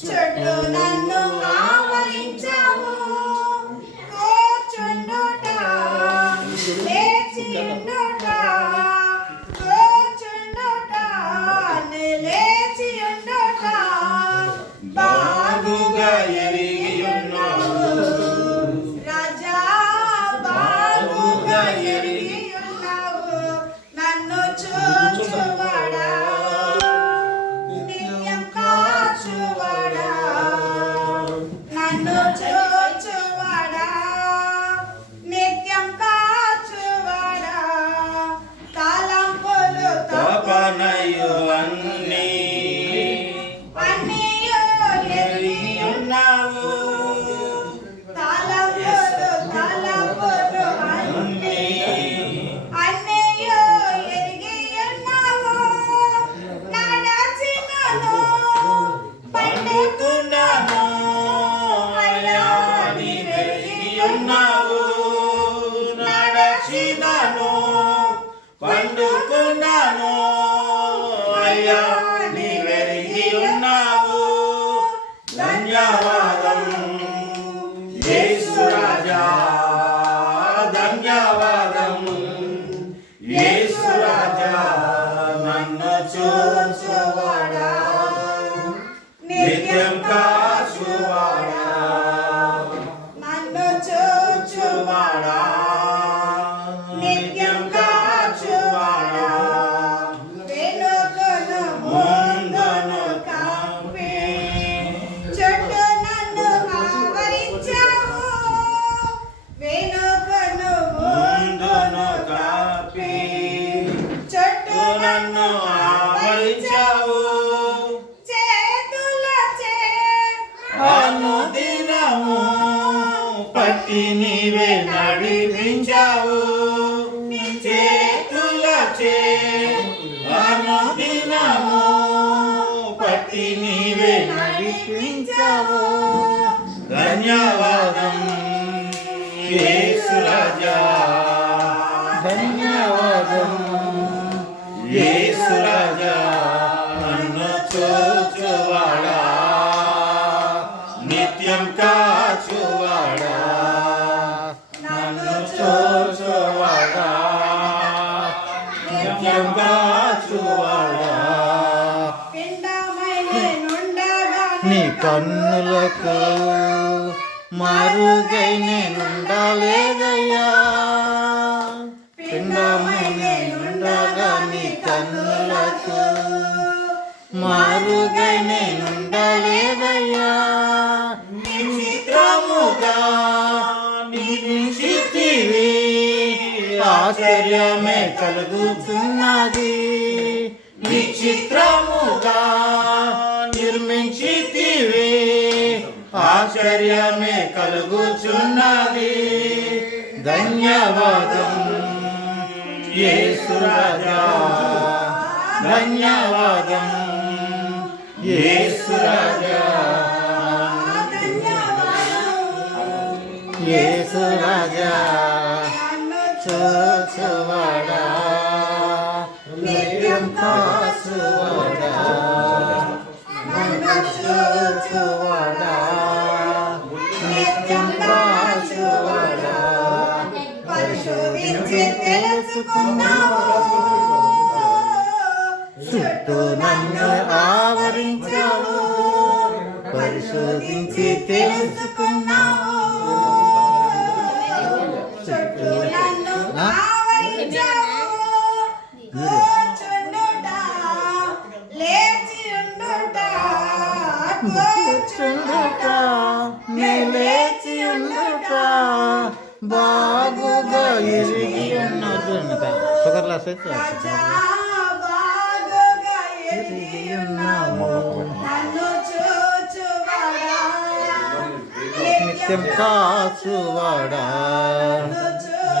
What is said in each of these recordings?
చుట్టూ నన్ను Hallelujah. నన్ను ఆవరించావు. చేతులచే అనుదినము పట్టి నీవే నడిపించావు. చేతులచే అనుదినము పట్టి నీవే నడిపించావు. ధన్యవాదం. యేసు రాజా. ధన్యవాదం. యేసు రాజా నన్ను చూచువాడా? నిత్యం కాచువాడా? నన్ను చూచువాడా? నిత్యం కాచువాడా? నీ కన్నులకు మరుగై నేనుండలేదయ్యా కన్నులకు మరుగై నేనుండలేదయ్యా చిత్రముగా నిర్మించితివి. ఆశ్చర్యమే కలుగుతున్నది. విచిత్రముగా నిర్మించితివి. ఆశ్చర్యమే కలుగుచున్నది ధన్యవాదం. యేసు రాజా. ధన్యవాదం. యేసు రాజా యేసు రాజా చూచువాడా. నిత్యం కాసువాడా నన్ను చూచువాడా. నిత్యం కాసువాడా పరిశోధించి తెలుసుకున్నావు? చుట్టూ నన్ను ఆవరించావు. పరిశోధించి తెలుసుకున్నావు. చుట్టూ నన్ను ఆవరించావు. కూర్చుండుట లేచి ఉండుట కూర్చుండుట నీ లేచి ఉండుట బాగుగా ఎరిగి ఉన్నది. షుగర్ లాస్ అయితే నిత్యం కాచువాడా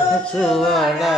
కాచువాడా